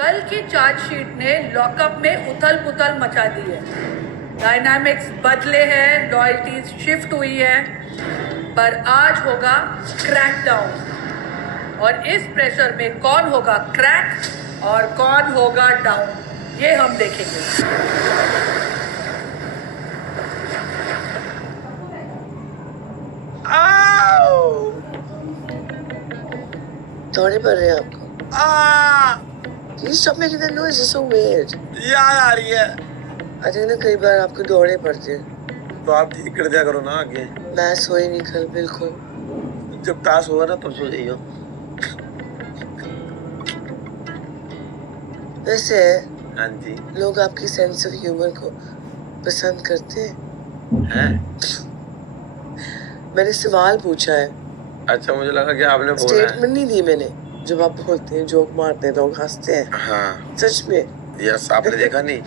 कल की चार्जशीट ने लॉकअप में उथल पुथल मचा दी है। डायनामिक्स बदले हैं, लॉयल्टीज शिफ्ट हुई है, पर आज होगा क्रैकडाउन। और इस प्रेशर में कौन होगा क्रैक और कौन होगा डाउन, ये हम देखेंगे। दौड़े पड़ रहे हैं आपको? Can you stop making that noise? It's so weird. याद आ रही है। I think ना कई बार आपको दौड़े पड़ते हैं। तो आप ठीक कर दिया करो ना आगे। मैं सोई नहीं कल बिल्कुल। जब ताश होगा ना तब सो जाइयो। वैसे हाँ जी। लोग आपकी सेंस ऑफ ह्यूमर को पसंद करते हैं। हैं? मैंने सवाल पूछा है। अच्छा, मुझे लगा कि आपने बोला है। स्टेटमेंट नहीं दी मैंने। जब आप बोलते हैं, जोक मारते हैं, लोग हंसते हैं। हाँ। सच में। यस, आपने देखा नहीं?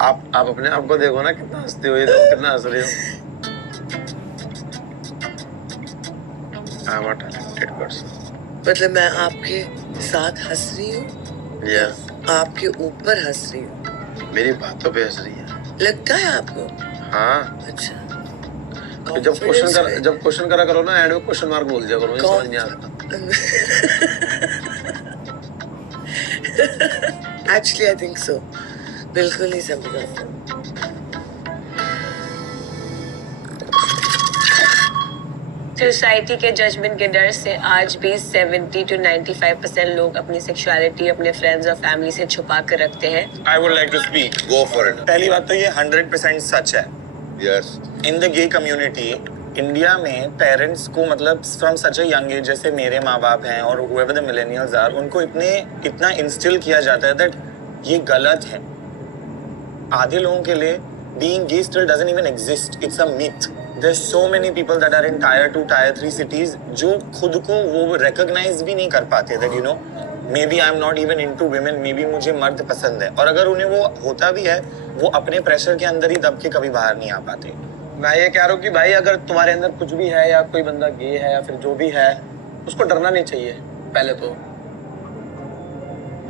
आप अपने आप को देखो ना, कितना हंसते हो, ये देखो कितना हंस रहे हो। I'm a talented person. मतलब मैं आपके साथ हंस रही हूँ। यस। आपके ऊपर हंस रही हूँ। मेरी बातों पे हंस रही है। लगता है आपको? हाँ। अच्छा। तो जब क्वेश्चन करा करो ना, एंड में क्वेश्चन मार्क बोल दिया करो, मुझे समझ नहीं आता। Actually, I think so. बिल्कुल नहीं समझ आता। सोसाइटी के जजमेंट के डर से आज भी 70 to 95% लोग अपनी सेक्सुअलिटी अपने फ्रेंड्स और फैमिली से छुपा कर रखते हैं। I would like to speak. Go for it. पहली बात तो ये 100% सच है। Yes. In the gay community India में पेरेंट्स को मतलब from such a young age, जैसे मेरे माँ बाप हैं और whoever the millennials are, उनको इतना इंस्टिल किया जाता है दैट ये गलत है। आधे लोगों के लिए being gay still doesn't even exist. It's a myth. There's so many people that are in tier 2, tier 3 cities जो खुद को वो recognize भी नहीं कर पाते that you know maybe I'm not even into women, maybe मुझे मर्द पसंद है। और अगर उन्हें वो होता भी है, वो अपने प्रेशर के अंदर ही दब के कभी बाहर नहीं आ पाते। मैं ये कह रहा हूँ कि भाई, अगर तुम्हारे अंदर कुछ भी है या कोई बंदा गे है या फिर जो भी है, उसको डरना नहीं चाहिए। पहले तो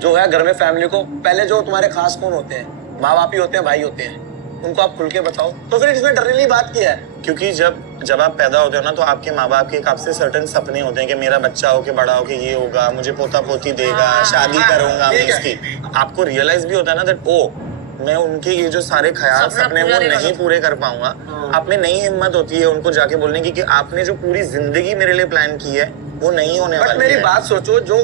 जो है घर में फैमिली को, पहले जो तुम्हारे खास कौन होते हैं, माँ बाप ही होते हैं, भाई होते हैं, उनको आप खुल के बताओ। तो फिर इसमें डरने की बात क्या है? क्योंकि जब आप पैदा होते हो ना, तो आपके माँ बाप के एक आपसे सर्टेन सपने होते हैं कि मेरा बच्चा हो के बड़ा हो के ये होगा, मुझे पोता पोती देगा, शादी करूंगा मैं इसकी। आपको रियलाइज भी होता है ना दैट ओ मैं उनके ये जो सारे ख्याल सपने वो नहीं पूरे कर पाऊंगा। आप में नई हिम्मत होती है उनको जाके बोलने की कि आपने जो पूरी जिंदगी मेरे लिए प्लान की है वो नहीं होने वाली है। मेरी बात सोचो, जो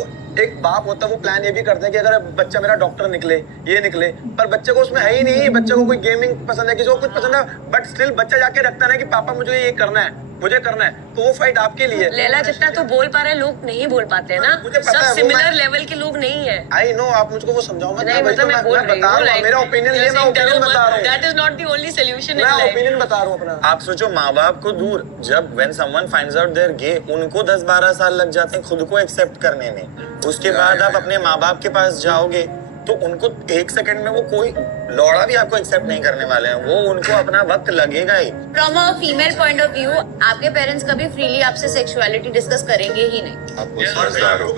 एक बाप होता है वो प्लान ये भी करता है कि अगर बच्चा मेरा डॉक्टर निकले, ये निकले, पर बच्चे को उसमें है ही नहीं। बच्चे को कोई गेमिंग पसंद है, किसी को कुछ पसंद है, बट स्टिल बच्चा जाके रखता है कि पापा मुझे ये करना है, मुझे करना है। तो वो फाइट आपके लिए। लैला जितना तो बोल पा रहे लोग नहीं बोल पाते हैं ना। मुझे पता है, सब सिमिलर लेवल के लोग नहीं है। आई नो, आप मुझको वो समझाओ मत। नहीं मतलब मैं बोल रही हूँ, मेरा ओपिनियन ये, मैं ओपिनियन बता रहा हूँ। That is not the only solution in मैं life. ओपिनियन बता रहा हूँ अपना। आप सोचो, माँ बाप को दूर, जब when someone finds out they're gay, उनको 10-12 साल लग जाते हैं खुद को एक्सेप्ट करने में। उसके बाद आप अपने माँ बाप के पास जाओगे तो उनको 1 सेकंड में वो कोई लौड़ा भी आपको एक्सेप्ट नहीं करने वाले हैं। वो उनको अपना वक्त लगेगा ही। From a female point of view, आपके पेरेंट्स कभी फ्रीली आपसे सेक्सुअलिटी डिस्कस करेंगे ही नहीं। आपको समझदार हो।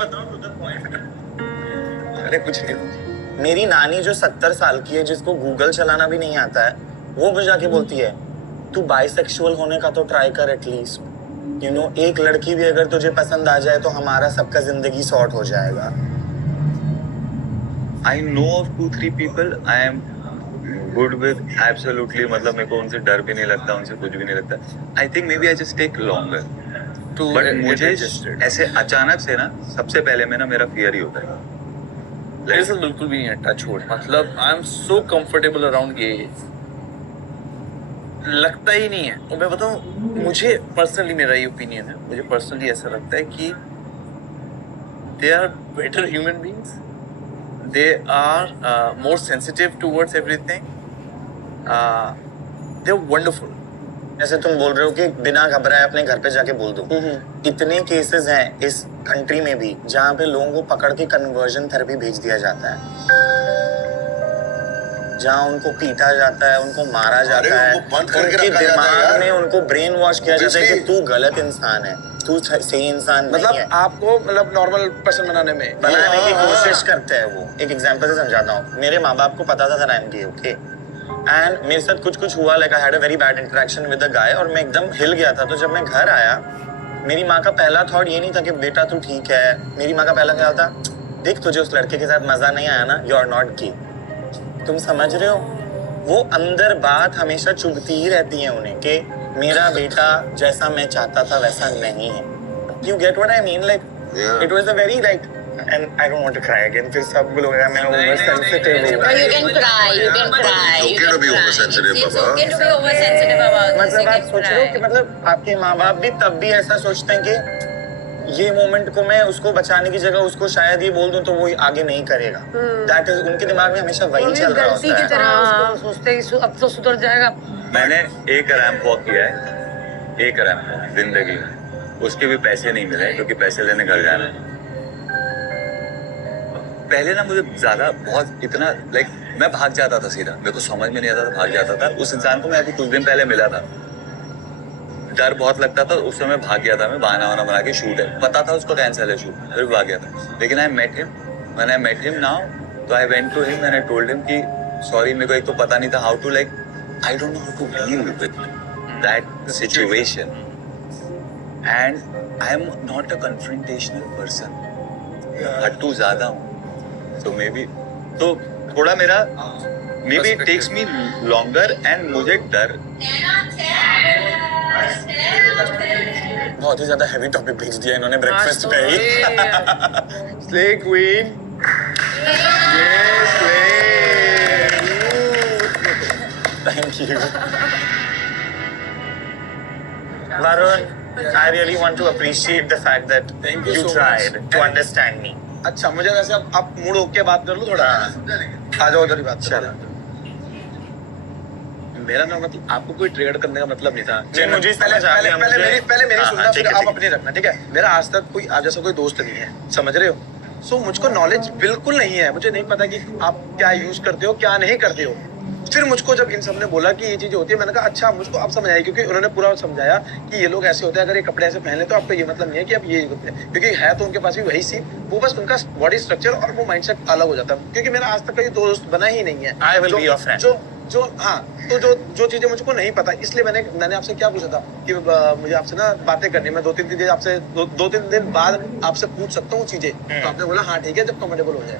अरे कुछ नहीं। मेरी नानी जो 70 साल की है, जिसको गूगल चलाना भी नहीं आता है, वो मुझे जाके बोलती है तू बाइसेक्सुअल होने का तो ट्राई कर एटलीस्ट। यू नो, एक लड़की भी अगर तुझे पसंद आ जाए तो हमारा सबका जिंदगी सॉर्ट हो जाएगा। I know of 2-3 people I am good with absolutely, मतलब मेरे को उनसे डर भी नहीं लगता, उनसे कुछ भी नहीं लगता। I think maybe I just take longer to but मुझे ऐसे अचानक से ना, सबसे पहले में ना मेरा फियर ही होता है। मेरे साथ बिल्कुल भी नहीं है, टच वुड। मतलब I am so comfortable around gauge, लगता ही नहीं है। और मैं बताऊं, मुझे पर्सनली, मेरा ये ओपिनियन है, मुझे पर्सनली ऐसा लगता है कि they are better human beings, they are more sensitive towards everything, they're wonderful. जैसे तुम बोल रहे हो कि बिना घबराए अपने घर पे जाके बोल दो। इतने केसेस हैं इस कंट्री में भी जहाँ पे लोगों को पकड़ के कन्वर्जन थेरेपी भेज दिया जाता है। जहाँ उनको पीटा जाता है, उनको मारा जाता है, उनको बंद करके उनके रखा जाता है दिमाग यार। में उनको ब्रेन वॉश किया जाता है कि Obviously। तू गलत इंसान है, तू सही इंसान नहीं मतलब है। आपको मतलब नॉर्मल पर्सन बनाने में बनाने की हाँ। कोशिश करते हैं वो। एक एग्जांपल से समझाता हूँ। मेरे माँ बाप को पता था I am gay, okay, and मेरे साथ कुछ हुआ, like I had a very bad interaction with a guy, और मैं एकदम हिल गया था। तो जब मैं घर आया, मेरी माँ का पहला थॉट ये नहीं था कि बेटा तू ठीक है। मेरी माँ का पहला ख्याल था, देख तुझे उस लड़के के साथ मजा नहीं आया ना, यू आर नॉट गे। तुम समझ रहे हो? वो अंदर बात हमेशा चुभती ही रहती है उन्हें कि मेरा बेटा जैसा मैं चाहता था वैसा नहीं है। You get what I mean? Like, Yeah. it was a very like, and I don't want to cry again. फिर सब लोग मैं oversensitive हूँ। No, you can cry, you can cry. It's okay to be oversensitive, It's Baba. okay to be oversensitive about this. मतलब You आप can सोच रहे हो कि cry. मतलब आपके माँ बाप भी तब भी ऐसा सोचते हैं कि ये मोमेंट को मैं उसको बचाने की जगह उसको शायद ये बोल दूं तो वो आगे नहीं करेगा। That is उनके दिमाग में हमेशा वही चल रहा गलती होता की है। तरह उसको सोचते हैं कि अब तो सुधर जाएगा। मैंने एक रैंप वॉक किया है, एक रैंप वॉक जिंदगी में, उसके भी पैसे नहीं मिले क्योंकि पैसे लेने घर जाना है। पहले ना मुझे ज्यादा बहुत इतना लाइक मैं भाग जाता था सीधा, मेरे को समझ में नहीं आता था, भाग जाता था। उस इंसान को मैं अभी कुछ दिन पहले मिला था, डर बहुत लगता था, उस समय भाग गया था मैं, बहाना वाना बना के शूट है, पता था उसको कैंसिल है शूट, फिर भाग गया था। लेकिन I met him, when I met him now, तो I went to him and I told him कि सॉरी, मेरे को एक तो पता नहीं था how to like, I don't know how to deal with that situation, and I am not a confrontational person, हट्टू ज्यादा हूँ, तो मे बी तो थोड़ा मेरा maybe it takes me longer, and मुझे डर बहुत ही ज्यादा हैवी टॉपिक भेज दिया इन्होंने ब्रेकफास्ट पे ही। Slay queen, Thank you. Varun, I really want to appreciate the fact that Thank you you so tried much. to understand me. अच्छा मुझे वैसे अब आप मूड होके बात कर लो थोड़ा, आ जाओ उधर ही बात चलो। मेरा ना मतलब आपको कोई ट्रेड करने का मतलब नहीं था। जी, मुझे पहले समझ आ पहले गया, पहले मुझे- मेरी पहले मेरी हाँ, सुनना, हाँ, फिर ठीक है, आप ठीक है। अपनी रखना, ठीक है? मेरा आज तक कोई आप जैसा कोई दोस्त नहीं है, समझ रहे हो? सो मुझको नॉलेज बिल्कुल नहीं है, मुझे नहीं पता कि आप क्या यूज करते हो क्या नहीं करते हो। फिर मुझको जब इन सब ने बोला कि ये चीजें होती है, मैंने कहा अच्छा मुझको अब समझ आई, क्योंकि उन्होंने पूरा समझाया कि ये लोग ऐसे होते हैं, अगर ये कपड़े ऐसे पहने तो आपका ये मतलब नहीं है कि आप ये कपड़े, क्योंकि है तो उनके पास भी वही सी, वो बस उनका बॉडी स्ट्रक्चर और वो माइंडसेट अलग हो जाता है। क्योंकि मेरा आज तक कभी दोस्त बना ही नहीं है। I will जो- be your friend. जो हाँ, तो जो चीजें मुझको नहीं पता, इसलिए मैंने आपसे क्या पूछा था कि मुझे आपसे ना बातें करनी, मैं 2-3 चीजें आपसे 2-3 दिन बाद आपसे पूछ सकता हूँ चीजें, तो आपने बोला हाँ ठीक है, जब कंफर्टेबल हो जाए।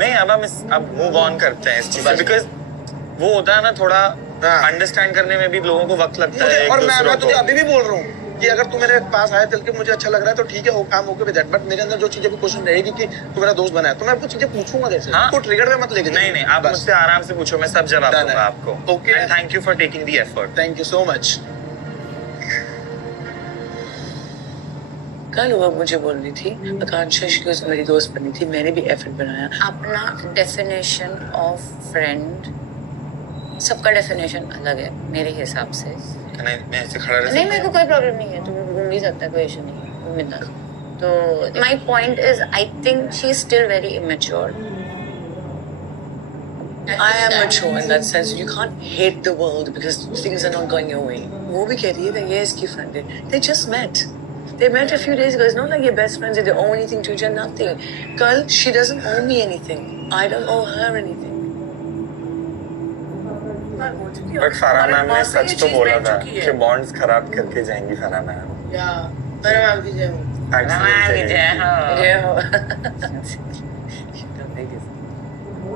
नहीं, अब मूव ऑन करते हैं इस चीज से, बिकॉज वो होता है ना थोड़ा हाँ। अंडरस्टैंड करने में भी लोगों को वक्त लगता है मुझे, एक और मैं दूसरों तुझे को। अभी भी बोल रहा हूँ कि अगर तू मेरे पास आए चल के मुझे अच्छा लग रहा है तो ठीक है, वो काम होके विद दैट, बट मेरे अंदर जो चीजें भी क्वेश्चन रहेगी कि तू मेरा दोस्त बना है, तो मैं आपको चीजें पूछूंगा कैसे? हाँ। को ट्रिगर में मत लेके नहीं नहीं, आप बस। मुझसे आराम से पूछो, मैं सब जवाब Done दूंगा है। आपको। Okay. And thank you for taking the effort. Thank you so much. कल वो मुझे बोल रही थी आकांक्षा की मेरी दोस्त बनी थी, मैंने भी एफर्ट बनाया। अपना डेफिनेशन ऑफ फ्रेंड, सबका डेफिनेशन अलग है मेरे हिसाब से। मैं ऐसे खड़ा रह नहीं, मेरे को कोई प्रॉब्लम नहीं है, तुम घूम भी सकता है, कोई इशू नहीं है, बिंदास। तो my point is I think she is still very immature. I am mature in that sense. You can't hate the world because things are not going your way. वो भी कह रही है that ये इसकी friend है. They just met. They met a few days ago. It's not like your best friends. They owe anything to each other. Nothing. Kal, she doesn't owe me anything. I don't owe her anything. But Farah ma'am ने सच तो बोला था कि bonds खराब करके जाएंगी Farah ma'am.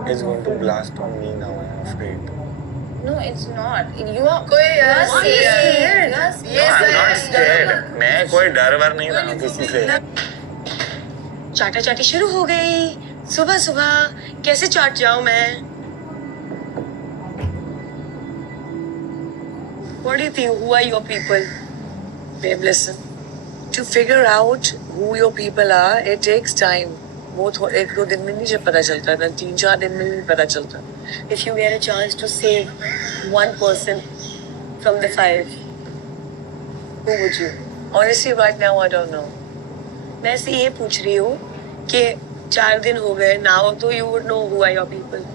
It's going to blast on me now, I'm afraid. No, it's not. You are scared. No, I'm not scared. मैं कोई डर वर नहीं रहा हूँ किसी से। चाटा चाटी शुरू हो गई सुबह सुबह, कैसे चाट जाऊं मैं? What do you think? Who are your people? Babe, listen. To figure out who your people are, it takes time. वो 1-2 दिन में नहीं पता चलता, ना 3-4 दिन में नहीं पता चलता. If you get a chance to save one person from the 5, who would you? Honestly, right now, I don't know. मैं से ये पूछ रही हूँ कि 4 दिन हो गए now, तो you would know who are your people.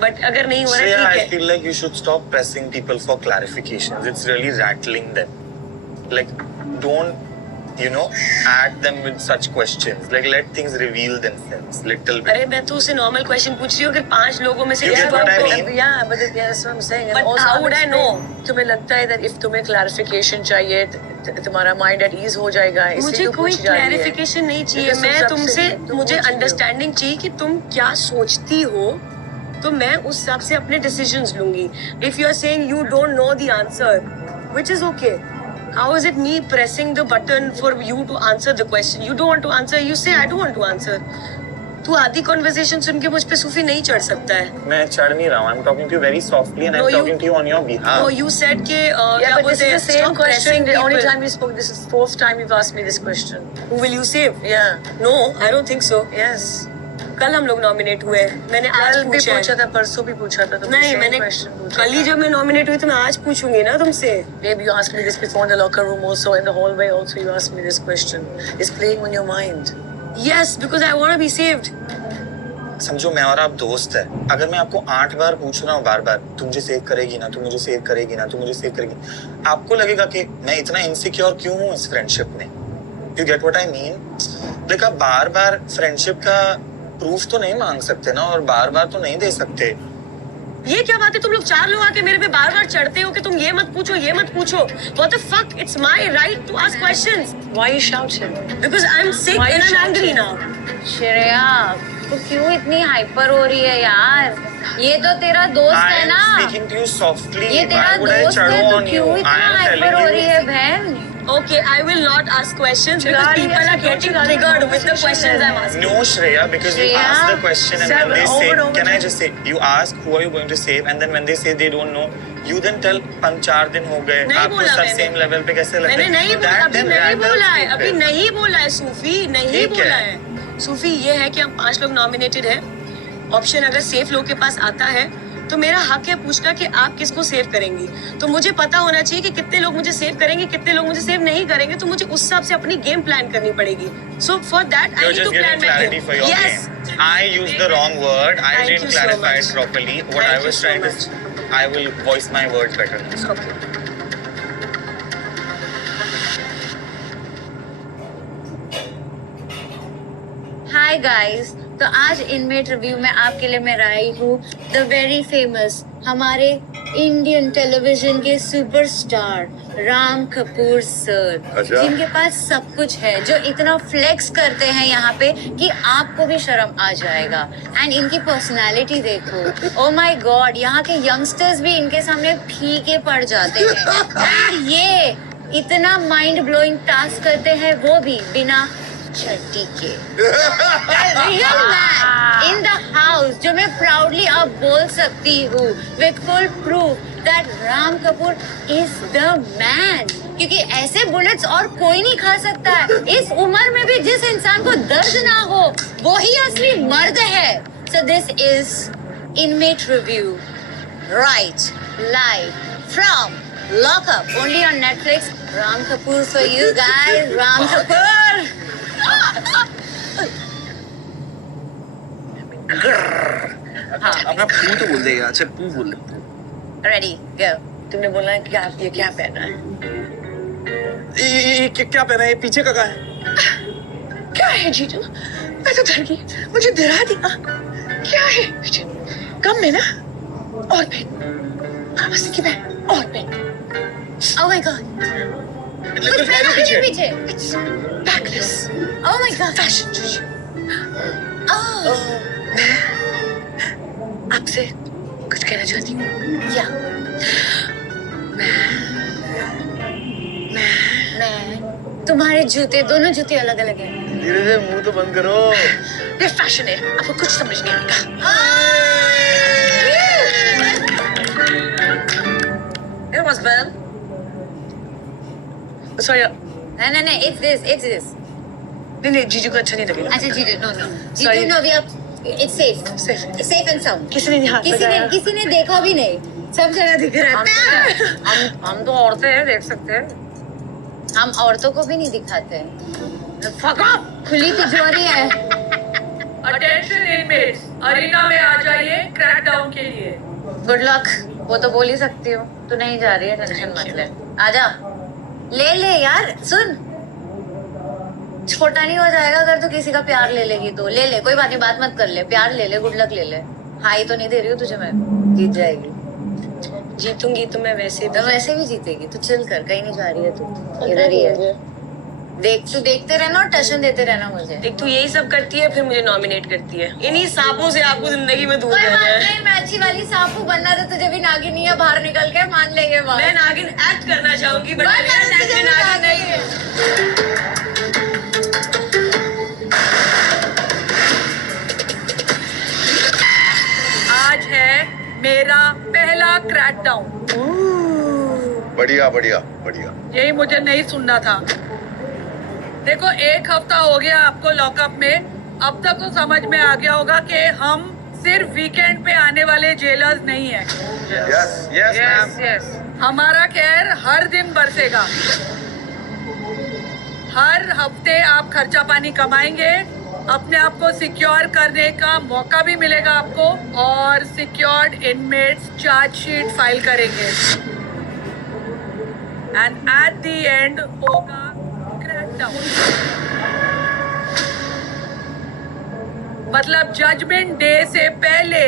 But अगर नहीं हो रहा Shreya, ठीक I है. feel like you should stop pressing people for clarifications. It's really rattling them. Like, don't, add them with such questions. Like, let things reveal themselves little bit. अरे मैं तो उसे नॉर्मल क्वेश्चन पूछ रही हूँ. अगर 5 लोगों में से You get किसी what I को- mean? Yeah, but that's what I'm saying. And But also, how I'm would I saying, know? तुम्हें लगता है that if तुम्हें clarification चाहिए, तुम्हारा mind at ease हो जाएगा. इसलिए मुझे तू कोई पूछ जा रही है. क्लैरिफिकेशन नहीं चाहिए. Because मैं तुम तुमसे सबसे- तुम मुझे पूछ रही हो. अंडरस्टैंडिंग चाहिए कि तुम क्या सोचती हो, तो मैं उस हिसाब से अपने डिसीजंस लूंगी. If you are saying you don't know the answer, which is okay. How is it me pressing the button for you to answer the question? You don't want to answer, you say I don't want to answer. तू आधी conversation सुन के मुझ पे सूफी नहीं चढ़ सकता है. मैं चढ़ नहीं रहा हूँ. I'm talking to you very softly and No, I'm you- talking to you on your behalf. Oh, you said के Yeah, क्या but this बोलते is हैं, the same stop question. pressing The only people. time we spoke, this is the 4th time you've asked me this question. Who will you save? Yeah. No, I don't think so. Yes. कल हम लोग nominate हुए. मैंने आज कल भी पूछा पूछा है. था, परसों भी पूछा था. तुमने नहीं, same मैंने question पूछा कल ही था. जब मैं नॉमिनेट हुई तो मैं आज पूछूंगी ना तुमसे. Babe, you asked me this before in the locker room also, in the hallway also you asked me this question. It's playing on your mind. Yes, because I want to be saved. समझो मैं और आप दोस्त है. अगर मैं आपको 8 बार पूछ रहा हूँ बार बार, तुम मुझे सेव करेगी ना, तुम मुझे सेव करेगी ना, तुम मुझे सेव करेगी, आपको लगेगा कि मैं इतना इनसिक्योर क्यों हूँ इस फ्रेंडशिप में. You get what I mean? Like आप बार बार फ्रेंडशिप का प्रूफ तो नहीं मांग सकते ना, और बार बार तो नहीं दे सकते. ये क्या बात है? तुम लोग 4 लोग आके मेरे पे बार बार चढ़ते हो कि तुम ये मत पूछो, ये मत पूछो. What the fuck? It's my right to ask questions. Why are you shouting? Because I'm sick Why and you I'm angry shouting? now. Shreya तो क्यों इतनी हाइपर हो रही है यार? ये तो तेरा दोस्त I है am ना. speaking to you softly. ये तेरा Why would I दोस्त चढ़ो है, तो on you? क्यों I इतना am हाइपर telling हो you. रही है बहन? Okay, I will not ask questions because Chirali, people are ऐसे क्यों getting चिल्ला रही हो? triggered with the questions I'm asking. No, Shreya, because you Shreya, ask the question and when they over say, and over can I again. just say, you ask who are you going to save, and then when they say they don't know, you then tell 5-4 दिन हो गए, नहीं आपको बोला सब मैंने. same level पे कैसे लगता मैंने है? नहीं बोला, That अभी then नहीं rattles बोला है, अभी people. नहीं बोला है सूफी, नहीं ठीक है. बोला है. सूफी ये है कि हम 5 लोग नॉमिनेटेड हैं. ऑप्शन अगर सेफ लोग के पास आता है तो मेरा हक है पूछना कि आप किसको सेव करेंगी. तो मुझे पता होना चाहिए कि कितने लोग मुझे सेव करेंगे, कितने लोग मुझे सेव नहीं करेंगे. तो मुझे उस हिसाब से अपनी गेम प्लान करनी पड़ेगी. So for that I You're need to just plan getting my clarity for game. your yes. game. I used the wrong word. I Thank didn't you so clarify much. it properly. What Thank I you was so trying much. to, I will voice my word better. Okay. Hi guys, तो आज inmate review में आपके लिए मैं आई हूँ the very famous हमारे Indian television के superstar Ram Kapoor sir, अच्छा। जिनके पास सब कुछ है, जो इतना फ्लेक्स करते हैं यहाँ पे कि आपको भी शर्म आ जाएगा. एंड इनकी पर्सनालिटी देखो, ओ माय गॉड, यहाँ के यंगस्टर्स भी इनके सामने फीके पड़ जाते हैं. एंड ये इतना माइंड ब्लोइंग टास्क करते हैं, वो भी बिना छट्टी के. Real man in the house, जो मैं प्राउडली अब बोल सकती हूँ with full proof that Ram Kapoor is the man. क्योंकि ऐसे बुलेट्स और कोई नहीं खा सकता है. इस उम्र में भी जिस इंसान को दर्द ना हो, वो ही असली मर्द है. So this is inmate review right live from lockup only on Netflix. Ram Kapoor for you guys. Ram Kapoor. अपना पू तो बोल देगा. अच्छा पू बोल दे. Ready, go. तुमने बोला है कि आप ये क्या पहना है? ये क्या पहना है? ये पीछे का है? क्या है जीजू? मैं तो डर गई. मुझे डरा दिया. क्या है जीजू? कम में ना? और पहन. हाँ बस की पहन. और पहन. Oh my god. कुछ पहना है मेरे पीछे. It's backless. Oh my god. Fashion जीजू. Oh. आपसे कुछ कहना चाहती हूँ. Yeah. मैं तुम्हारे जूते, दोनों जूते अलग अलग हैं. धीरे से मुंह तो बंद करो. ये फैशन है. आपको कुछ समझ नहीं आएगा. It was well. Sorry. नहीं, it's this. नहीं जीजू को अच्छा नहीं लगेगा. अच्छा जीजू, no. Sorry. जीजू, no, we are. It's safe. Safe and sound. किसी ने हाथ लगाया. किसी ने देखा भी नहीं. सब जगह दिख रहा है. हम तो औरतें हैं, देख सकते हैं. हम औरतों को भी नहीं दिखाते. Fuck off. खुली तिजोरी है. अटेंशन इनमेट्स, अरीना में आ जाइए क्रैकडाउन के लिए। Good luck. वो तो बोल ही सकती हो। तू नहीं जा रही है, टेंशन मत ले। आजा। ले ले यार, सुन, छोटा नहीं हो जाएगा अगर तू किसी का प्यार ले लेगी तो। ले ले, कोई बात नहीं, बात मत कर ले, प्यार ले ले, गुड लक ले ले। हाई तो नहीं दे रही हूँ तुझे मैं, जीत जाएगी। जीतूंगी तो मैं वैसे तो वैसे भी जीतेगी, तू चिल कर, कहीं नहीं जा रही है तू, इधर ही है। देख, तू देखते रहना और टशन देते रहना मुझे। देख तू यही सब करती है फिर मुझे नॉमिनेट करती है। इन्हीं सांपों से आपको जिंदगी में दूर कोई रहना बात है। नहीं, मैं अच्छी वाली सांपू बनना तो तुझे भी नागिनी है, बाहर निकल के मान लेंगे बात। मैं नागिन एक्ट करना चाहूंगी बट बस मेरा तुझे एक्ट भी नागिन नहीं है। आज है मेरा पहला क्रैकडाउन। बढ़िया बढ़िया बढ़िया। यही मुझे नहीं सुनना था। देखो, 1 हफ्ता हो गया आपको लॉकअप में। अब तक तो समझ में आ गया होगा कि हम सिर्फ वीकेंड पे आने वाले जेलर्स नहीं हैं। Yes yes ma'am. हमारा कहर हर दिन बरसेगा। हर हफ्ते आप खर्चा पानी कमाएंगे, अपने आप को सिक्योर करने का मौका भी मिलेगा आपको, और सिक्योर्ड इनमेट्स चार्जशीट फाइल करेंगे। एंड एट द एंड होगा क्रैकडाउन। मतलब जजमेंट डे से पहले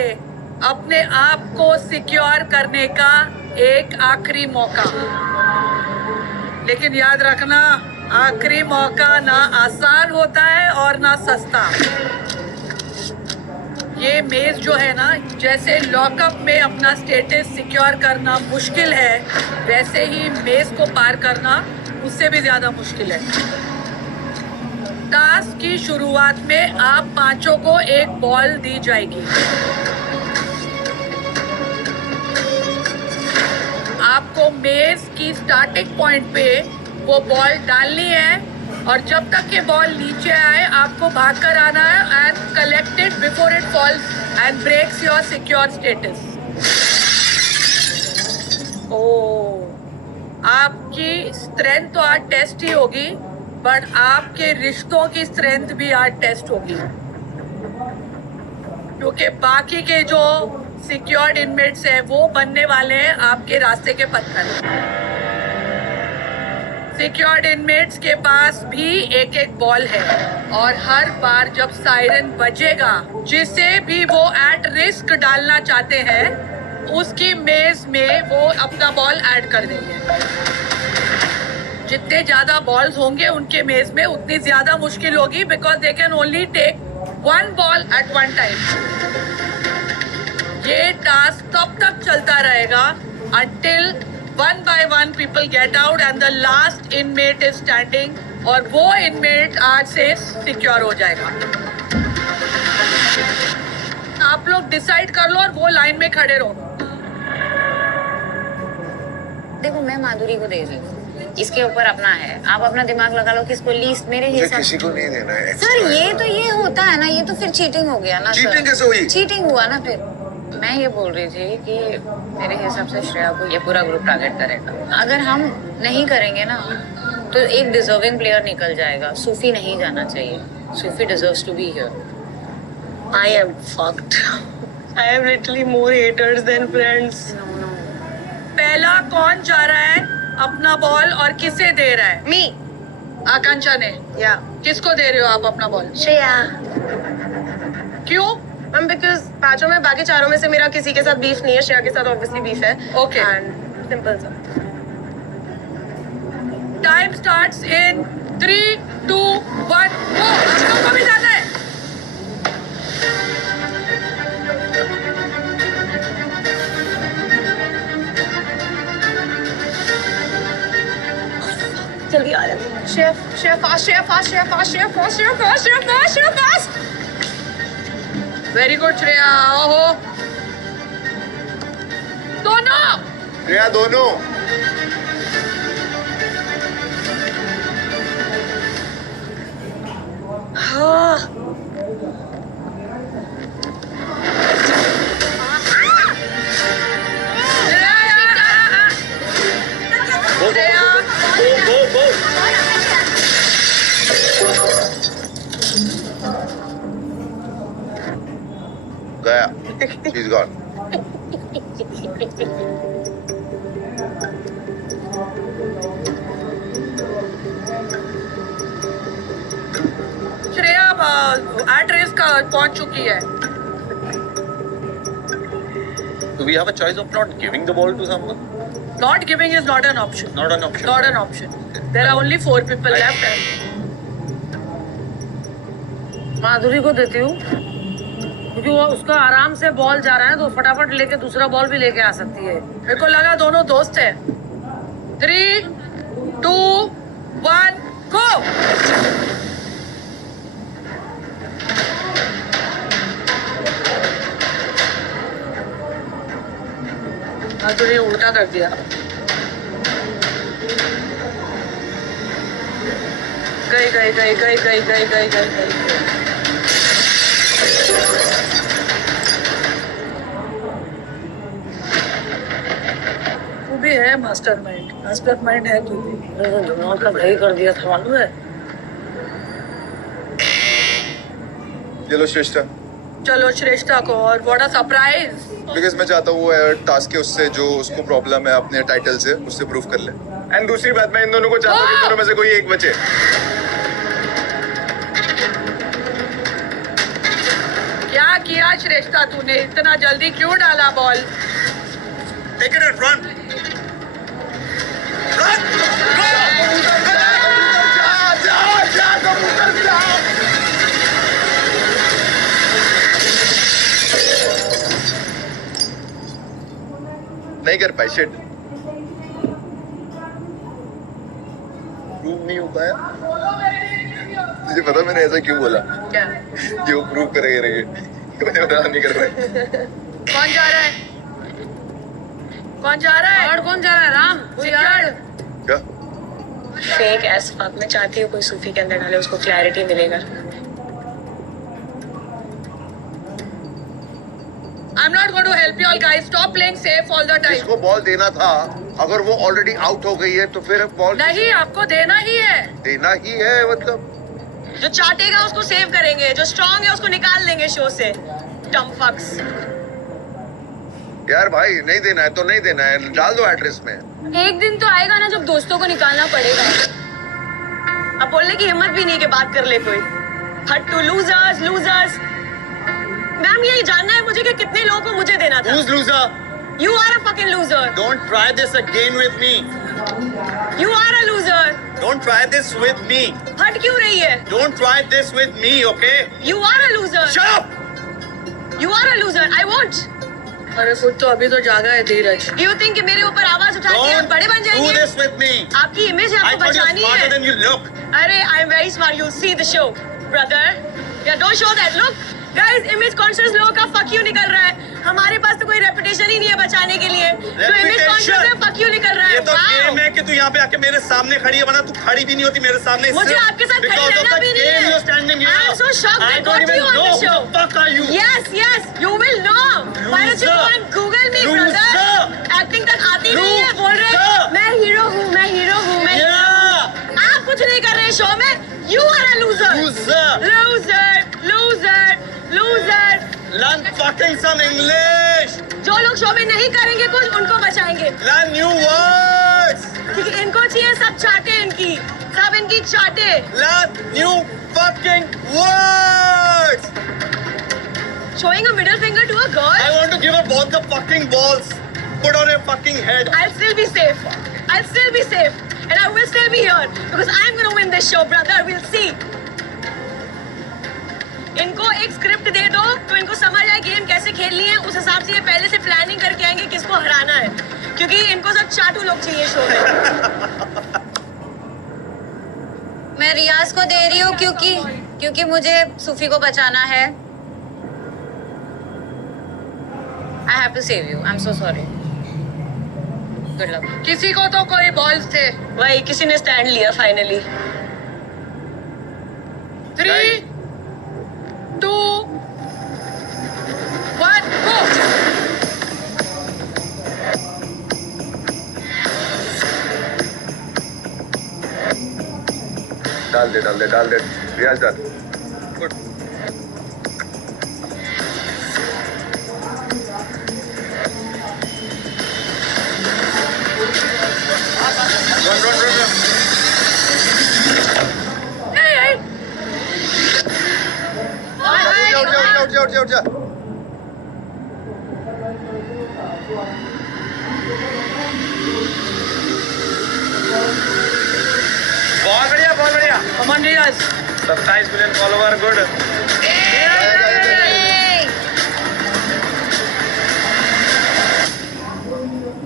अपने आप को सिक्योर करने का एक आखिरी मौका। लेकिन याद रखना, आखिरी मौका ना आसान होता है और ना सस्ता। ये मेज जो है ना, जैसे लॉकअप में अपना स्टेटस सिक्योर करना मुश्किल है, वैसे ही मेज को पार करना उससे भी ज्यादा मुश्किल है। टास्क की शुरुआत में आप पांचों को एक बॉल दी जाएगी। आपको मेज की स्टार्टिंग पॉइंट पे वो बॉल डालनी है, और जब तक के बॉल नीचे आए आपको भागकर आना है and collect it before it falls and breaks your secure status. आपकी स्ट्रेंथ तो आज टेस्ट ही होगी, बट आपके रिश्तों की स्ट्रेंथ भी आज टेस्ट होगी, क्योंकि बाकी के जो सिक्योर्ड इनमेट्स हैं वो बनने वाले हैं आपके रास्ते के पत्थर। सिक्योर्ड इनमेट्स के पास भी एक एक बॉल है, और हर बार जब सायरन बजेगा, जिसे भी वो एट रिस्क डालना चाहते हैं, उसकी मेज में वो अपना बॉल ऐड कर देंगे। जितने ज्यादा बॉल्स होंगे उनके मेज में, उतनी ज्यादा मुश्किल होगी, because they can only take 1 ball at 1 time. ये टास्क तब तक चलता रहेगा until 1 by 1 people get out and the last inmate is standing, और वो inmate आज से सिक्योर हो जाएगा। आप लोग डिसाइड कर लो और वो लाइन में खड़े रहो। देखो, मैं माधुरी को दे रही हूँ, इसके ऊपर अपना है, आप अपना दिमाग लगा लो किसको लीस्ट मेरे मुझे हिसाब। किसी को नहीं देना है सर ये तो ये होता है ना, ये तो फिर चीटिंग हो गया ना। चीटिंग कैसे हुई? चीटिंग हुआ ना। फिर मैं ये बोल रही थी कि मेरे हिसाब से श्रेया को ये पूरा ग्रुप टारगेट करेगा। अगर हम नहीं करेंगे ना तो एक डिजर्विंग प्लेयर निकल जाएगा। सूफी नहीं जाना चाहिए, Sufi deserves to be here. I am fucked. I have literally more haters than friends. पहला कौन जा रहा है अपना बॉल और किसे दे रहा है? Me. आकांक्षा ने। Yeah. किसको दे रहे हो आप अपना बॉल? Shreya. क्यों? मैम बिकॉज पांचों में बाकी चारों में से मेरा किसी के साथ बीफ नहीं है। श्रेया के साथ ऑब्वियसली बीफ है। Okay. एंड सिंपल सा। टाइम स्टार्ट्स इन 3, 2, 1 गो। आप लोगों को भी जाना है। जल्दी आ रहा chef, fast, chef, fast, chef, fast, chef, fast, chef, fast, chef, fast, chef, fast. Very good Shreya. ओहो, दोनों। श्रेया दोनों। हाँ। She's gone. Shreya at risk पहुंच चुकी है. Do we have a choice of not giving the ball to someone? Not giving is not an option. Not an option. Not an option. There are only 4 people left. माधुरी को देती हूँ क्योंकि वो उसका आराम से बॉल जा रहा है तो फटाफट लेके दूसरा बॉल भी लेके आ सकती है. मेरे को लगा दोनों दोस्त हैं. 3, 2, 1, go. माधुरी उल्टा कर दिया. गई. तू भी है मास्टरमाइंड है तू भी. दिमाग का दही कर दिया था मालूम है. चलो श्रेष्ठा, चलो श्रेष्ठा को. और व्हाट अ सरप्राइज. बिकॉज मैं चाहता हूँ वो टास्क के उससे जो उसको प्रॉब्लम है अपने टाइटल से उससे प्रूव कर ले. एंड दूसरी बात, मैं इन दोनों को चाहता हूँ कि इन दोनों में से कोई एक बचे. क्या किया श्रेष्ठा तूने. इतना जल्दी क्यों डाला ball. Take it and run. नहीं कर पाए. शिट, प्रूव नहीं हो पाया. तुझे पता मैंने ऐसा क्यों बोला क्या. कि वो प्रूव करेंगे. मैंने बता नहीं कर पाए. कौन जा रहा है. कौन जा रहा है. राम. Secured. क्या फेक एस फक. मैं चाहती हूँ कोई सूफी के अंदर डाले, उसको क्लैरिटी मिलेगा. I'm not going to help you all guys. Stop playing safe all the time. जिसको बॉल देना था, अगर वो ऑलरेडी आउट हो गई है तो फिर बॉल नहीं, आपको देना ही है. देना ही है. मतलब जो चाटेगा उसको सेव करेंगे, जो स्ट्रांग है उसको निकाल देंगे शो से. डम फक्स. यार भाई, नहीं देना है तो नहीं देना है. डाल दो एड्रेस में. एक दिन तो आएगा ना जब दोस्तों को निकालना पड़ेगा. अब बोलने की हिम्मत भी नहीं कि बात कर ले कोई. हट टू लूजर्स. मैम ये जानना है मुझे कि कितने लोगों को मुझे देना था. Who's loser? You are a fucking loser. Don't try this again with me. You are a loser. Don't try this with me. हट क्यों रही है. Don't try this with me, okay? You are a loser. Shut up! You are a loser. I won't. अरे खुद तो अभी तो जागा है धीरज. Do you think कि मेरे ऊपर आवाज उठा के आप Don't बड़े बन do जाएंगे. this with me. आपकी इमेज I आपको thought you're बचानी smarter है. than you look. अरे I am very smart. You'll see the show, brother. Yeah, don't show that. Look, guys, image conscious लोगों का fuck you निकल रहा है. हमारे पास तो कोई रेपुटेशन ही नहीं है बचाने के लिए. जो image conscious है fuck you निकल रहा है. ये तो Wow. गेम है कि तू यहाँ पे आके मेरे सामने खड़ी है, वरना तू खड़ी भी नहीं होती मेरे सामने. मुझे आपके साथ खड़ी रहना भी नहीं है. You're standing here. I'm so shocked I I don't got even you on know the who show. the fuck are you? Yes, you will know. Why don't you go and Google me, brother? Acting तक आती नहीं है. बोल रहे मैं hero हूँ. Yeah. आप कुछ नहीं कर रहे शो में. You are a loser. Loser. Learn fucking some English. जो लोग शो में नहीं करेंगे कुछ उनको बचाएंगे. Learn new words. क्योंकि इनको चाहिए सब चाटे. सब इनकी चाटे. Learn new fucking words. Showing a middle finger to a girl. I want to give her both the fucking balls. Put on your fucking head. I'll still be safe. And I will still be here because I'm gonna win this show, brother. We'll see. इनको एक script दे दो तो इनको समझ आए game कैसे खेलनी है. उस हिसाब से ये पहले से प्लानिंग करके आएंगे किसको हराना है. क्योंकि इनको सब चाटू लोग चाहिए शो में. मैं रियाज को दे रही हूँ क्योंकि मुझे सूफी को बचाना है. I have to save you. I'm so sorry. Good luck. किसी को तो कोई बॉल्स थे. वही किसी ने स्टैंड लिया फाइनली. 3, 2, 1, go. डाल दे. रियाज डाल. गुड. उठ जा बहुत बढ़िया बहुत बढ़िया Come on, Riaz. 27 million follower good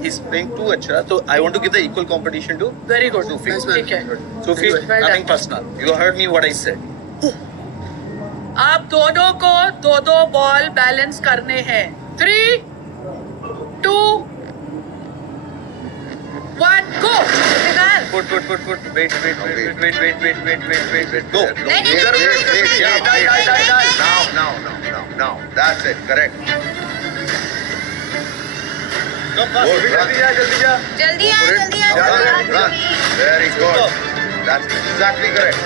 He's playing too अच्छा, so I want to give the equal competition to Very good. Sufi. ठीक है. Sufi, Well nothing done. personal. You heard me what I said. आप दोनों को दो ball balance करने हैं. 3, 2, 1, go. Put. Wait. Go. Now. That's it. Correct. जल्दी जा जल्दी आ Run. Very good. That's exactly correct.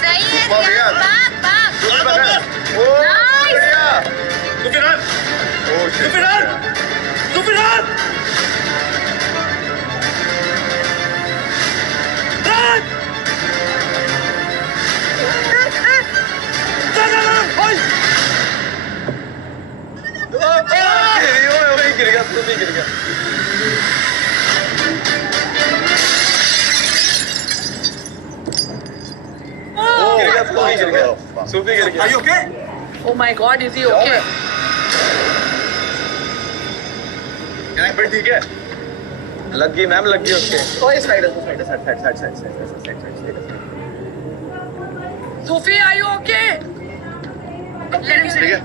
सही है Super, रियाज. Riaz. बाप. Oh, Nice. बढ़िया. Sufi run Oh, shit. Sufi run Sufi run run गिर गया Sufi गिर गया Sufi गिर गया Are you okay? Oh my God, is he okay? ठीक है लग गई मैम लग गई उसके Sufi, are you okay? ठीक है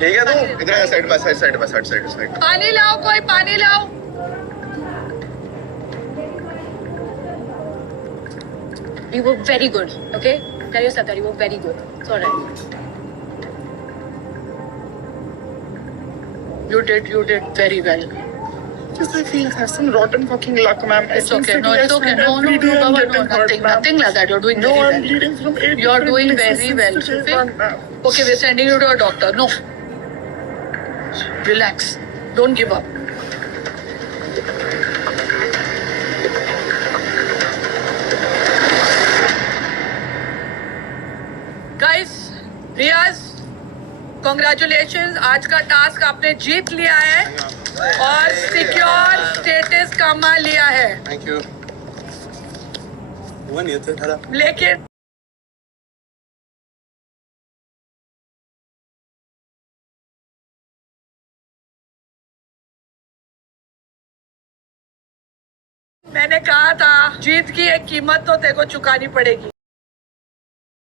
ठीक है तू इधर आ साइड में साइड पानी लाओ, कोई पानी लाओ. You were very good, okay? Tell yourself that you were very good. It's alright. You did very well. Just I feel I have some rotten fucking luck, ma'am. It's okay. No, it's okay. No, Baba, no, nothing like that. You're doing No, very I'm well. bleeding from 8 You're different doing places very well, since day Sufi. one, ma'am. Okay, we're sending you to a doctor. No. Relax. Don't give up. Guys, Riaz, congratulations. आज का task आपने जीत लिया है और secure status कमा लिया है. Thank you लेकिन मैंने कहा था जीत की एक कीमत तो तेरे को चुकानी पड़ेगी.